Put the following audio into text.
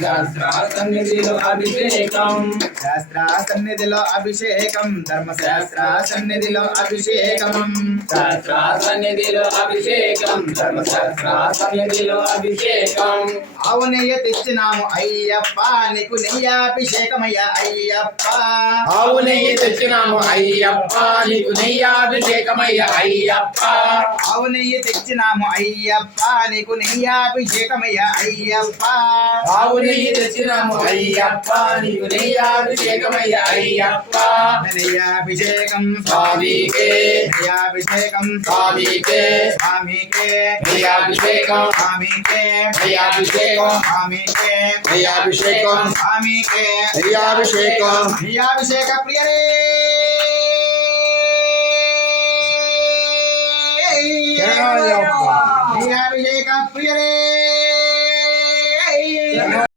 సన్నిధిలో అభిషేకం శాస్త్ర సన్నిధిలో అభిషేకం ధర్మశాస్త్ర సన్నిధిలో అభిషేకం శాస్త్ర సన్నిధిలో అభిషేకం ధర్మశాస్త్ర సన్నిధిలో అభిషేకం ఆవు నెయ్యి తెచ్చినాము అయ్యప్ప నీకు నెయ్యాభిషేకమయ్యా అయ్యప్ప ఆవు నెయ్యి తెచ్చినాము అయ్యప్ప నీకు నెయ్యాభిషేకమయ్య అయ్యప్ప ఆవు నెయ్యి తెచ్చినాము అయ్యప్ప నీకు నెయ్యాభిషేకమయ్యా అయ్యప్ప ఆవు నెయ్యి తెచ్చినాము అయ్యప్ప నీకు నెయ్యాభిషేకమయ్య అయ్యప్ప నెయ్యాభిషేకం స్వామికే నెయ్యాభిషేకం స్వామికే స్వామికే నెయ్యాభిషేకం స్వామికే నెయ్యాభిషేకం స్వామికే నెయ్యాభిషేకం స్వామికే నెయ్యాభిషేకం నెయ్యాభిషేక ప్రియరే నెయ్యాభిషేక ప్రియరే